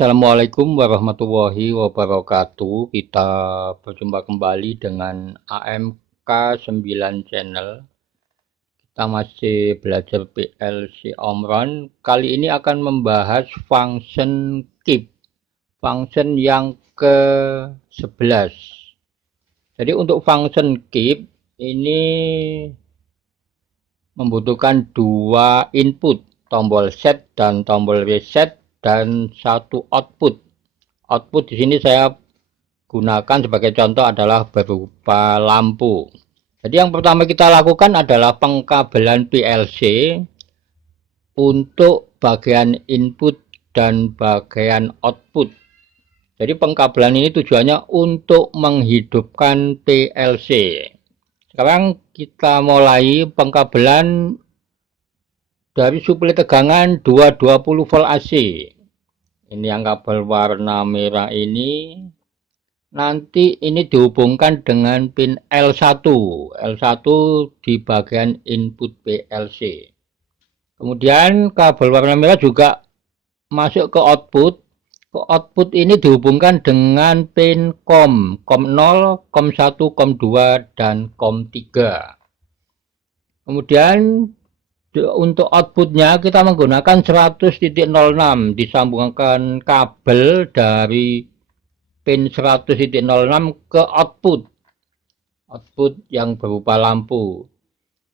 Assalamualaikum warahmatullahi wabarakatuh. Kita berjumpa kembali dengan AMK 9 Channel. Kita masih belajar PLC Omron. Kali ini akan membahas function keep, function yang ke-11. Jadi untuk function keep ini membutuhkan dua input, tombol set dan tombol reset, dan satu output. Output di sini saya gunakan sebagai contoh adalah berupa lampu. Jadi yang pertama kita lakukan adalah pengkabelan PLC untuk bagian input dan bagian output. Jadi pengkabelan ini tujuannya untuk menghidupkan PLC. Sekarang kita mulai pengkabelan dari suplai tegangan 220 volt AC. Ini yang kabel warna merah ini. Nanti ini dihubungkan dengan pin L1. L1 di bagian input PLC. Kemudian kabel warna merah juga masuk ke output. Ke output ini dihubungkan dengan pin COM 0, COM 1, COM 2, dan COM 3. Kemudian untuk outputnya kita menggunakan 100.06, disambungkan kabel dari pin 100.06 ke output yang berupa lampu.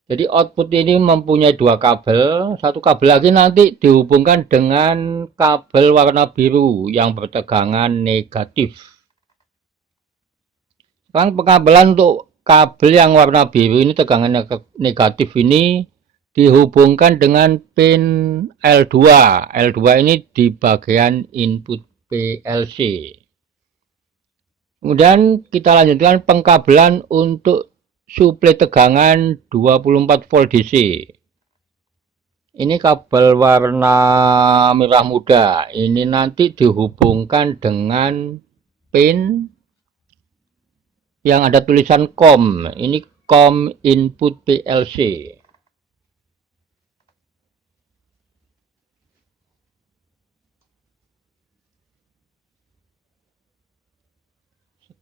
Jadi output ini mempunyai dua kabel, satu kabel lagi nanti dihubungkan dengan kabel warna biru yang bertegangan negatif. Sekarang pengkabelan untuk kabel yang warna biru ini tegangan negatif ini dihubungkan dengan pin L2. L2 ini di bagian input PLC. Kemudian kita lanjutkan pengkabelan untuk suplai tegangan 24 volt DC. Ini kabel warna merah muda. Ini nanti dihubungkan dengan pin yang ada tulisan COM. Ini COM input PLC.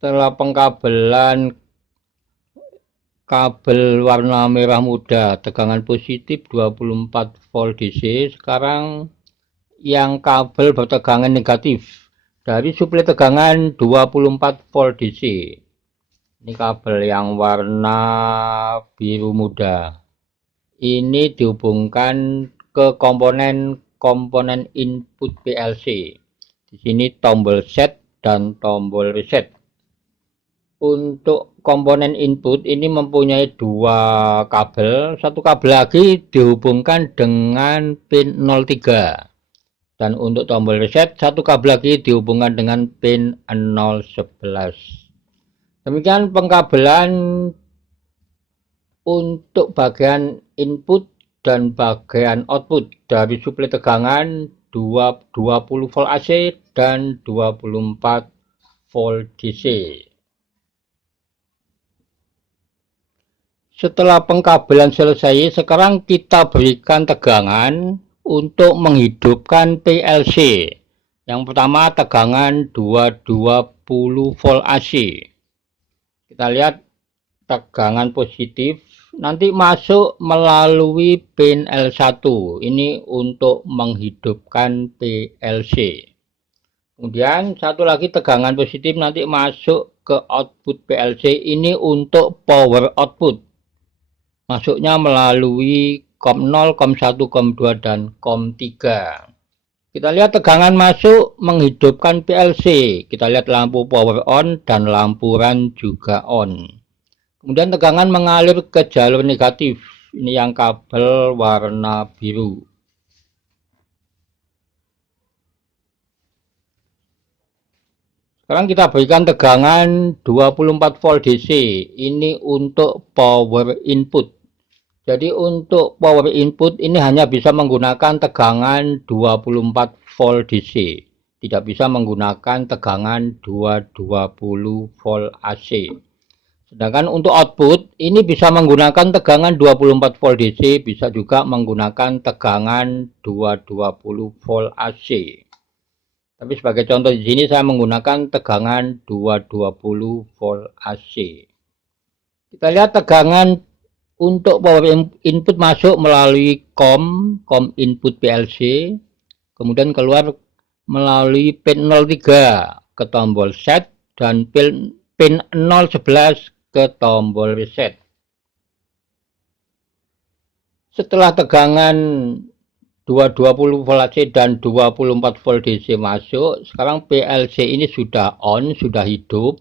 Setelah pengkabelan kabel warna merah muda tegangan positif 24 volt DC, sekarang yang kabel bertegangan negatif dari suplai tegangan 24 volt DC. Ini kabel yang warna biru muda. Ini dihubungkan ke komponen input PLC. Di sini tombol set dan tombol reset. Untuk komponen input ini mempunyai dua kabel, satu kabel lagi dihubungkan dengan pin 03. Dan untuk tombol reset, satu kabel lagi dihubungkan dengan pin 011. Demikian pengkabelan untuk bagian input dan bagian output dari suplai tegangan 20 volt AC dan 24 volt DC. Setelah pengkabelan selesai, sekarang kita berikan tegangan untuk menghidupkan PLC. Yang pertama tegangan 220 volt AC. Kita lihat tegangan positif nanti masuk melalui pin L1. Ini untuk menghidupkan PLC. Kemudian satu lagi tegangan positif nanti masuk ke output PLC. Ini untuk power output. Masuknya melalui COM 0, COM 1, COM 2, dan COM 3. Kita lihat tegangan masuk menghidupkan PLC. Kita lihat lampu power on dan lampu run juga on. Kemudian tegangan mengalir ke jalur negatif. Ini yang kabel warna biru. Sekarang kita berikan tegangan 24 volt DC. Ini untuk power input. Jadi untuk power input ini hanya bisa menggunakan tegangan 24 volt DC. Tidak bisa menggunakan tegangan 220 volt AC. Sedangkan untuk output ini bisa menggunakan tegangan 24 volt DC, bisa juga menggunakan tegangan 220 volt AC. Tapi sebagai contoh di sini saya menggunakan tegangan 220 volt AC. Kita lihat tegangan untuk power input masuk melalui COM input PLC, kemudian keluar melalui pin 03 ke tombol set dan pin 011 ke tombol reset. Setelah tegangan 220 volt AC dan 24 volt DC masuk, sekarang PLC ini sudah on, sudah hidup.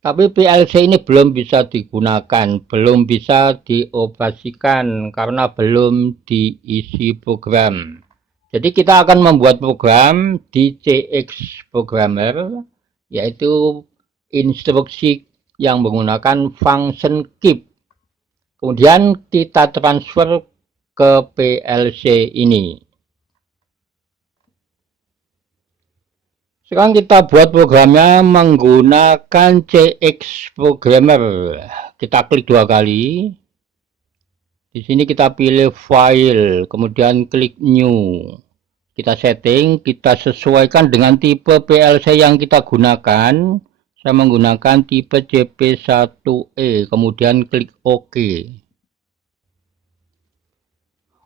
Tapi PLC ini belum bisa digunakan, belum bisa dioperasikan karena belum diisi program. Jadi kita akan membuat program di CX Programmer, yaitu instruksi yang menggunakan function keep. Kemudian kita transfer ke PLC ini. Sekarang kita buat programnya menggunakan CX Programmer. Kita klik 2 kali. Di sini kita pilih File, kemudian klik New. Kita setting, kita sesuaikan dengan tipe PLC yang kita gunakan. Saya menggunakan tipe CP1E, kemudian klik OK.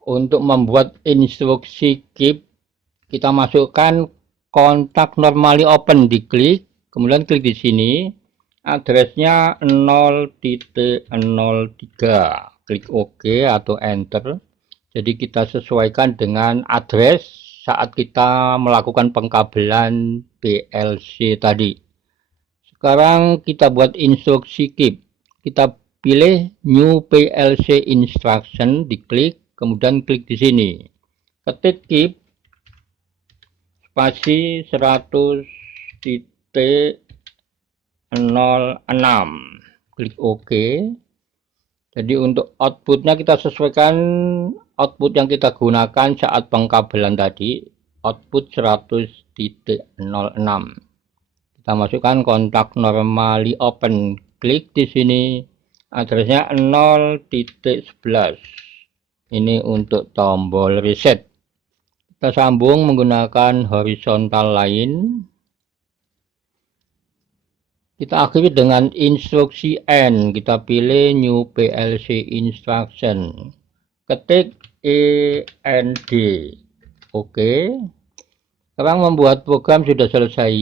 Untuk membuat instruksi keep, kita masukkan kontak normally open, diklik, kemudian klik di sini, addressnya 0.03, klik OK atau enter. Jadi kita sesuaikan dengan address saat kita melakukan pengkabelan PLC tadi. Sekarang kita buat instruksi keep. Kita pilih new PLC instruction, diklik, kemudian klik di sini. Ketik keep spasi 100.06, klik OK. Jadi untuk outputnya kita sesuaikan output yang kita gunakan saat pengkabelan tadi, output 100.06. Kita masukkan kontak normally open, klik di sini, addressnya 0.11. Ini untuk tombol reset. Kita sambung menggunakan horizontal line. Kita akhiri dengan instruksi N. Kita pilih new PLC instruction. Ketik END. Oke. Sekarang membuat program sudah selesai.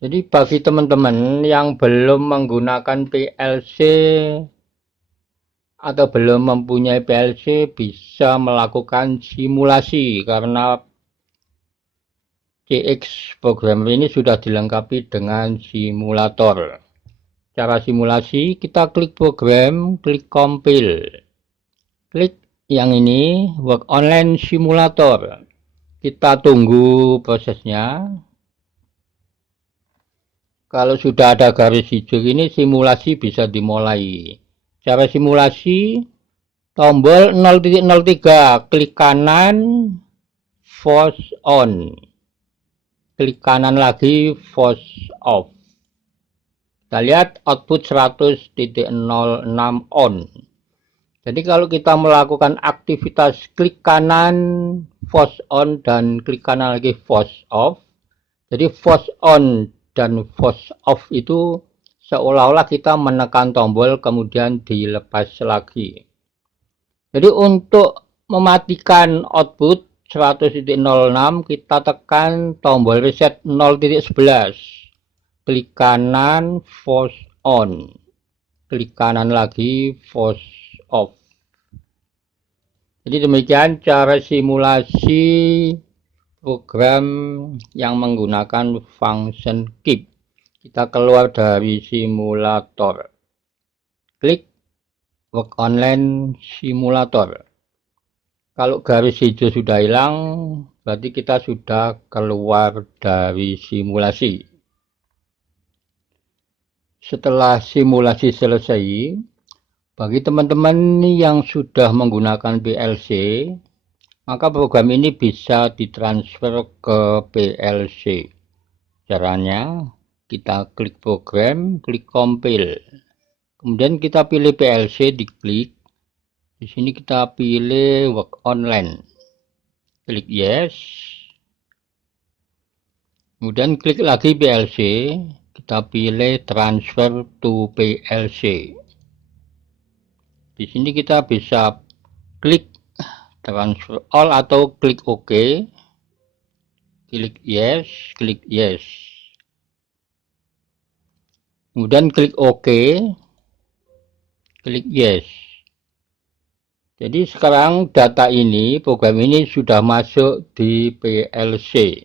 Jadi bagi teman-teman yang belum menggunakan PLC atau belum mempunyai PLC, bisa melakukan simulasi karena CX Programmer ini sudah dilengkapi dengan simulator. Cara simulasi, kita klik program, klik compile, klik yang ini work online simulator. Kita tunggu prosesnya. Kalau sudah ada garis hijau ini, simulasi bisa dimulai. Cara simulasi, tombol 0.03, klik kanan, force on, klik kanan lagi, force off. Kita lihat output 100.06 on. Jadi kalau kita melakukan aktivitas klik kanan, force on, dan klik kanan lagi, force off. Jadi force on dan force off itu seolah-olah kita menekan tombol kemudian dilepas lagi. Jadi untuk mematikan output 100.06 kita tekan tombol reset 0.11, klik kanan, force on, klik kanan lagi, force off. Jadi demikian cara simulasi program yang menggunakan function keep. Kita keluar dari simulator, klik work online simulator. Kalau garis hijau sudah hilang, berarti kita sudah keluar dari simulasi. Setelah simulasi selesai, bagi teman-teman yang sudah menggunakan PLC, maka program ini bisa ditransfer ke PLC. Caranya, kita klik program, klik compile. Kemudian kita pilih PLC, diklik. Di sini kita pilih work online. Klik yes. Kemudian klik lagi PLC, kita pilih transfer to PLC. Di sini kita bisa klik transfer all atau klik OK, klik yes, klik yes. Kemudian klik OK, klik yes. Jadi sekarang data ini, program ini sudah masuk di PLC.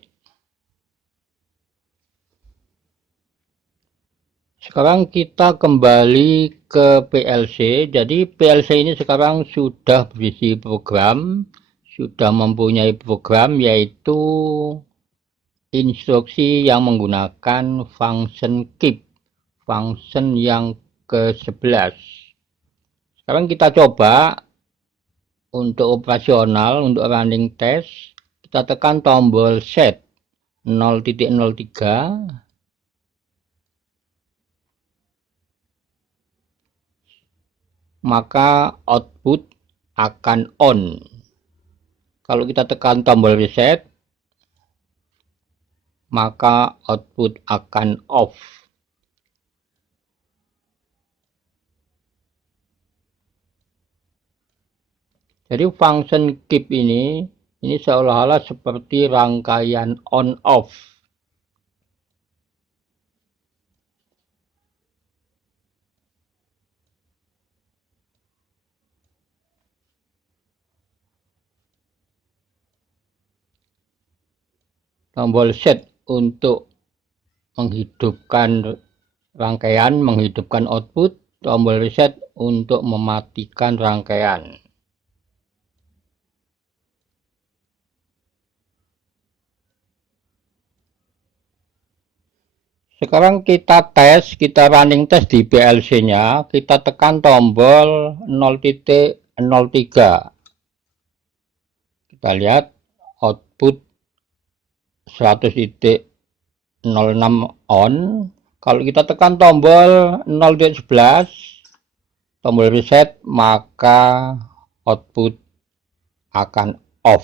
Sekarang kita kembali ke PLC. Jadi PLC ini sekarang sudah berisi program, sudah mempunyai program yaitu instruksi yang menggunakan function keep, function yang ke-11. Sekarang kita coba untuk operasional, untuk running test, kita tekan tombol set 0.03. Maka output akan on. Kalau kita tekan tombol reset, maka output akan off. Jadi function keep ini seolah-olah seperti rangkaian on off. Tombol set untuk menghidupkan rangkaian, menghidupkan output. Tombol reset untuk mematikan rangkaian. Sekarang kita tes, kita running test di PLC-nya. Kita tekan tombol 0.03. Kita lihat output 100.06 on. Kalau kita tekan tombol 0.11, tombol reset, maka output akan off.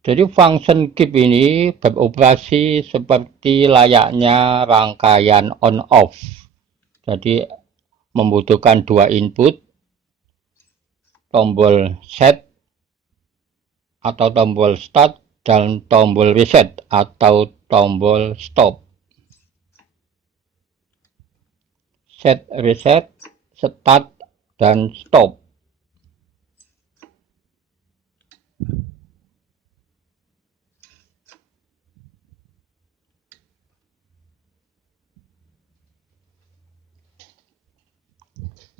Jadi function keep ini beroperasi seperti layaknya rangkaian on off. Jadi membutuhkan dua input, tombol set atau tombol start dan tombol reset atau tombol stop. Set, reset, start, dan stop.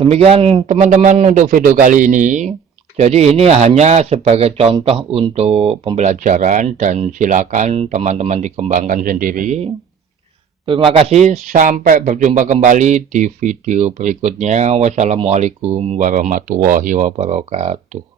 Demikian teman-teman untuk video kali ini. Jadi ini hanya sebagai contoh untuk pembelajaran dan silakan teman-teman dikembangkan sendiri. Terima kasih, sampai berjumpa kembali di video berikutnya. Wassalamualaikum warahmatullahi wabarakatuh.